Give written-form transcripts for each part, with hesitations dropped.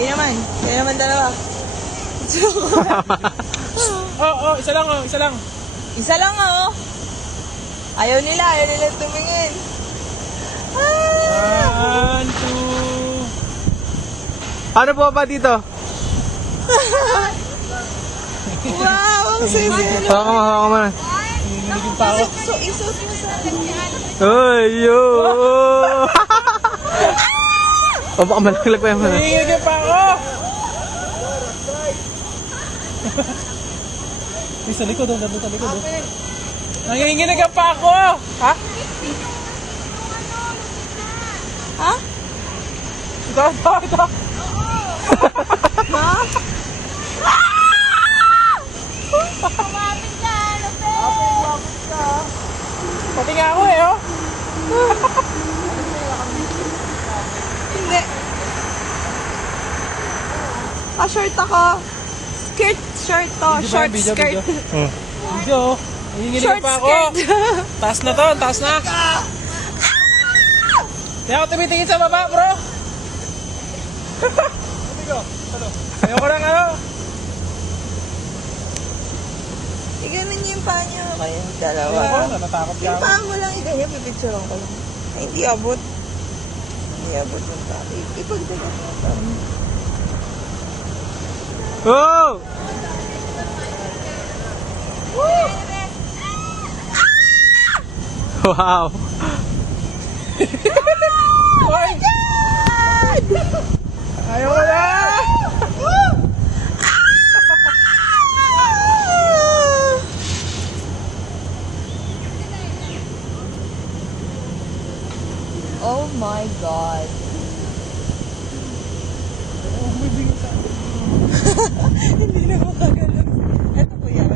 Kayo naman. Kayo naman dalawa. Isa lang oh, isa lang. Isa lang oh. Ayaw nila tumingin. One, two. Ano po ba dito? Wow, ang sisi. Hawa ka mo. Nanginginig pa ako. So, isos mo sa akin. Uy, yo! O baka malaglag pa yung mga. Nanginginig pa ako. Sa likod, nandun sa likod. Nanginginig pa ako. Ha? Ha? Ito. Ha? Pati nga ako eh, oh. Hindi. Short ako. Short to. Short skirt. Video, nanginginig Short pa ako. skirt. Taas na to, taas na. Hindi ako tumitingin sa baba, bro. Ayoko lang ano. Iganon niyo yung paa niyo. Kayong dalawa. Ayoko, natakot ka Yung ako. paa mo lang, iganyan. Pipicturean ko lang. Ay, hindi abot. Hindi abot yung paa. Ipagdagan mo pa. Oh! Wow! Hoy! Ayoko na! Oh my God. Hindi na makagalaw. Ito po yan.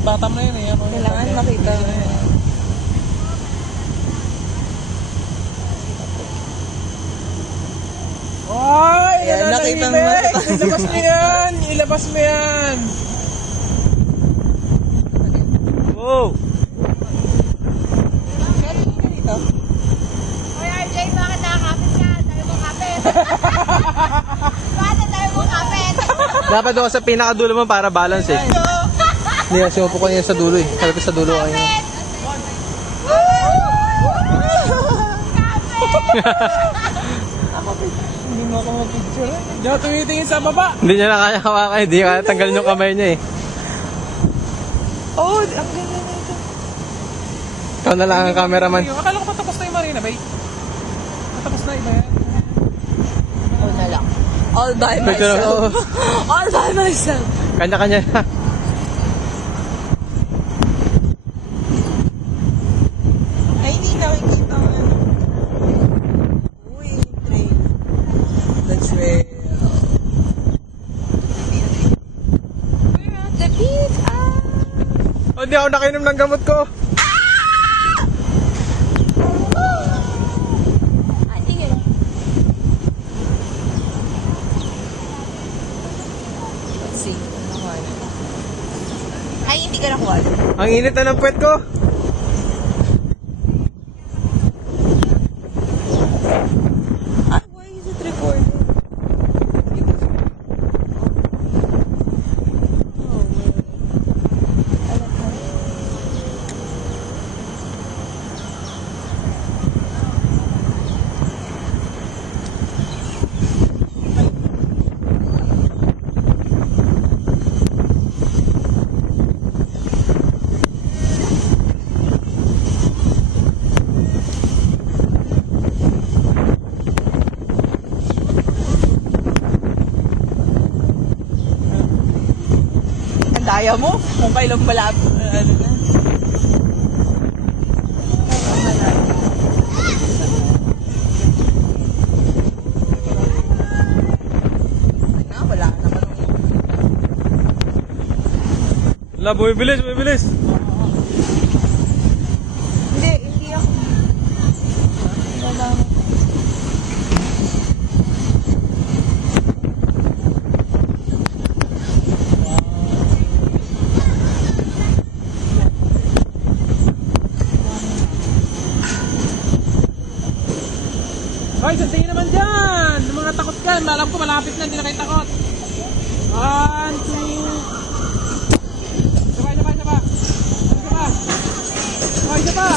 Batam na yun eh. Kailangan makita mo. Ay! Ayan, nakita mo. Ilabas mo yan! Ilabas mo yan! Wow! Meron ka dito? Hoy RJ, bakit nakakapit ka? Tayo mong kapit. Bakit tayo mong kapit? Dapat doon ka sa pinakadulo mo para balance eh. Hindi, kasi upo ko niya sa dulo eh. Sabi ko sa dulo kayo. Hindi mo ako mapicture. Hindi ako tumitingin sa baba. Hindi niya na kaya hawakan, hindi kaya tanggalin yung kamay niya eh. Oh, ang ganda na ito. Ikaw na lang ang cameraman. Akala ko patapos na yung Marina Bay. Patapos na iba yan. Oh, na lang. All by Picture myself. All by myself. Kanya-kanya na. Ay, hindi nakikita ko ano. Uy, train. The trail. We're at the beach. Oh, hindi ako nakainom ng gamot ko. Sige. Let's see. Ay, hindi ka nakuha. Ang init na ng puwet ko. Ah, why is it recording? Oh, wait. Alam mo. Ang daya mo? Kung kailang malab... ano na? Wala na naman. Wala, bumibilis, bumibilis. Hindi ako. Wala lang. Hoy, santayin naman dyan! Yung mga takot ka, alam ko malapit na, hindi na kayo takot. 1, 2... Sabay. Sabay.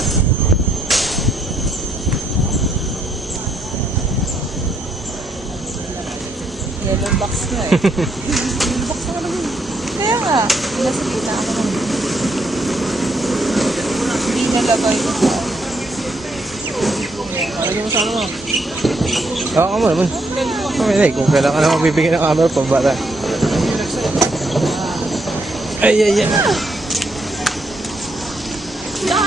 Yellow box nga eh. Yellow box na naman yun. Kaya nga, nasa gitna ako ng hindi nalagay ko sa... Lagyan mo sa ano mo. Oo mo naman. Kung kailangan na magbibigay ng camera pa bata. Ay.